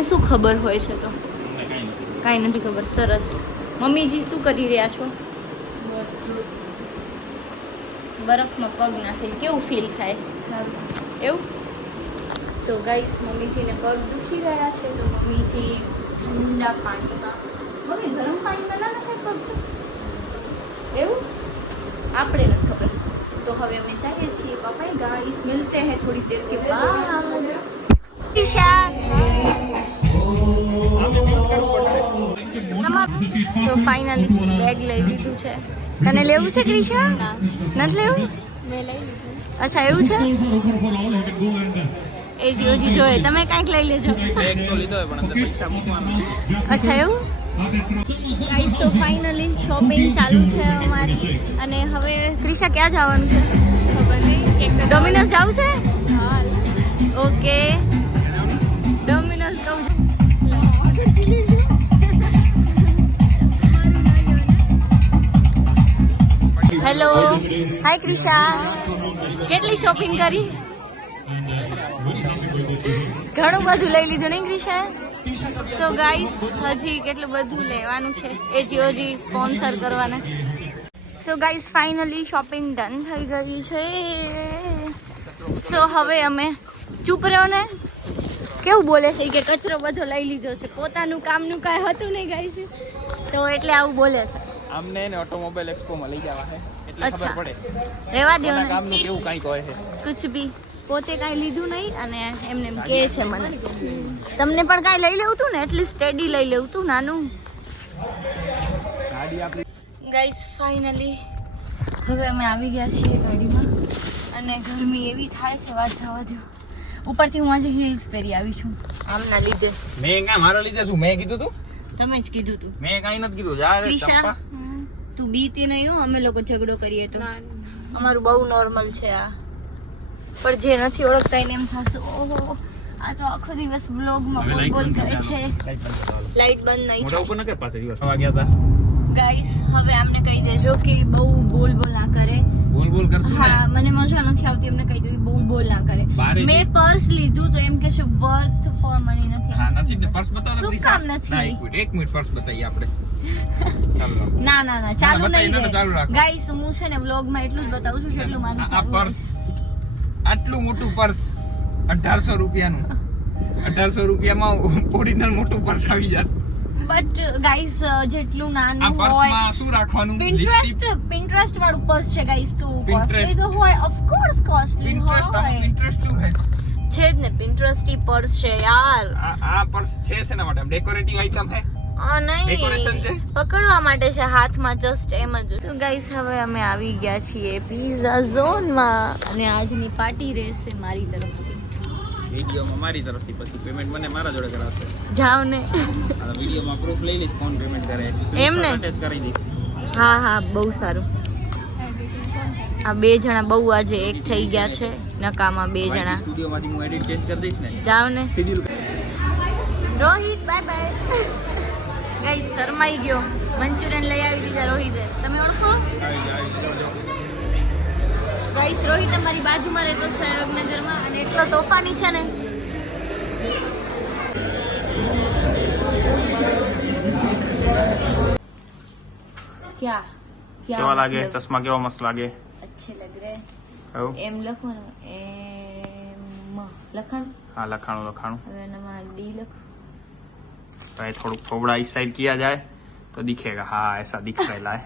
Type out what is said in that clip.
પપ્પાને શું ખબર હોય છે? તો કાંઈ નથી ખબર. સરસ. મમ્મીજી શું કરી રહ્યા છો? બસ બરફમાં પગ નાખે કેવું ફીલ થાય? સારું. એવું? તો ગાઈસ મમ્મીજીને પગ દુખી રહ્યા છે તો મમ્મીજી ઠંડા પાણીમાં, મમ્મી ગરમ પાણીમાં ના નખાય પગ? એવું આપણે નથી ખબર. તો હવે અમે જઈએ છીએ પાપા ગાઈસ, મિલતે हैं थोड़ी देर के बाद. ઈશા સો ફાઇનલી બેગ લઈ લીધું છે. તને લેવું છે ક્રિશા? નથી લેવું? મેં લઈ લીધું. અચ્છા એવું છે. એ જીઓજી જોઈએ તમે કાંઈક લઈ લેજો. બેગ તો લીધો પણ અંદર પૈસા મૂકવાના. અચ્છા એવું. ગાઈસ તો ફાઇનલી શોપિંગ ચાલુ છે અમારી. અને હવે ક્રિશા ક્યાં જવાનું છે? ખબર નહીં. ડોમિનોઝ જવું છે? હાલ. ઓકે ડોમિનોઝ કહું છું. હેલો હાય ક્રિશા, કેટલી શોપિંગ કરી? ઘણું બધું લઈ લીધું નહીં ક્રિશા? સો ગાઈસ હજી કેટલું બધું લેવાનું છે એ જીઓજી સ્પોન્સર કરવાના છે. So guys finally shopping done થઈ ગઈ છે. સો હવે અમે ચૂપ રહ્યો ને, કેવું બોલે છે કે કચરો બધો લઈ લીધો છે, પોતાનું કામનું કાંઈ હતું નહીં ગાઈસ, તો એટલે આવું બોલે છે. આમને ને ઓટોમોબાઈલ એક્સપોમાં લઈ જવા છે એટલે ખબર પડે રેવા દો ને, કામનું કેવું કાંઈ કહે છે. કુછ બી પોતે કાંઈ લીધું નહીં અને એમને એમ કહે છે મને. તમને પણ કાંઈ લઈ લેવું હતું ને, એટલીસ્ટ સ્ટેડી લઈ લેવું હતું નાનું. ગાડી આપણી ગાઈસ ફાઇનલી હવે અમે આવી ગયા છીએ ગાડીમાં અને ગરમી એવી થાય છે વાત જવા દો. ઉપરથી હું આજે હીલ્સ પહેરી આવી છું આમના લીધે. મેં કાંઈ મારા લીધે શું મેં કીધું તું? તમે જ કીધું તું. મેં કાંઈ નથી કીધું. જા રે ક્રિશા ચંપા. તું બીતી નહીં હો, અમે લોકો ઝઘડો કરીએ તો. ના. અમારું બહુ નોર્મલ છે આ. પણ જે નથી ઓળખતા એને એમ થશે ઓહો આ તો આખો દિવસ બ્લોગમાં બોલ કરે છે. લાઈટ બંધ નહીં મોઢા થાય. ઉપર ન કર પાસે દિવસ વાગ્યા હતા. ગાઈસ હવે આમને કહી દેજો કે બહુ બોલ ના કરે. બોલ કરશું ને. હા મને મજા નથી આવતી, એમને કહી દઉં બોલ ના કરે. બારે મેં પર્સ લીધું તો એમ કે છે વર્થ ફોર મની નથી. હા નથી ને પર્સ બતાવો ને શું ક્રિશા. કામ નથી? ના એક મિનિટ પર્સ બતાવીએ આપણે. ચાલો ના ચાલુ બતાવી, ના, ચાલુ નહીં. રાખો. ગાઈસ હું છે ને વ્લોગમાં એટલું જ બતાવું છું જેટલું મારું આ સારું પર્સ આટલું મોટું પર્સ 1800 રૂપિયાનું. 1800 રૂપિયામાં ઓરિજિનલ મોટું પર્સ આવી જાય. બટ ગાઈસ જેટલું આ નાનું હોય પર્સમાં શું રાખવાનું? પિન્ટરેસ્ટ વાળું પર્સ છે ગાઈસ, તો Pinterest. કોસ્ટલી તો હોય, ઓફ કોર્સ કોસ્ટલી Pinterest હોય. Pinterest શું હે? છે જ ને પિન્ટરેસ્ટી પર્સ છે યાર. આ પર્સ છે શેના માટે? ડેકોરેટિવ આઇટમ હે? Decoration છે? નહીં પકડવા માટે છે હાથમાં, જસ્ટ એમ જ. તો ગાઈસ હવે અમે આવી ગયા છીએ પિઝા ઝોનમાં અને આજની પાર્ટી રહેશે મારી તરફથી. વિડિયોમાં મારી તરફથી, પછી પેમેન્ટ મને મારા જોડે કરાવશે. જાવ ને. આ વિડિયોમાં પ્રૂફ લઈ લઈશ કોણ પેમેન્ટ કરે. એમ ને? અટેચ કરી દઈશ. હા બહુ સારું. આ બે જણા બહુ આજે એક થઈ ગયા છે નકામાં બે જણા. સ્ટુડિયોમાંથી હું એડિટ ચેન્જ કરી દઈશ ને. જાવ ને. Schedule Rohit bye bye. Guys શરમાઈ ગયો. મંચુરિયન લઈ આવી દીધા રોહિતે. તમે ઓળખો? ગાઈસ રોહિત અમારી બાજુમાં રહેતો છે અયોગનગરમાં અને એટલો તોફાની છે ને. क्या કેવા લાગે? ચશ્મા કેવા મસ્ત લાગે? अच्छे लग रहे हैं. એવું? એમ લખો ને, એમ લખાણ. હા લખાણું હવે એનામાં ડી લખ. तो ये थोड़ा इस साइड किया जाए तो दिखेगा. हाँ ऐसा दिख रहा है.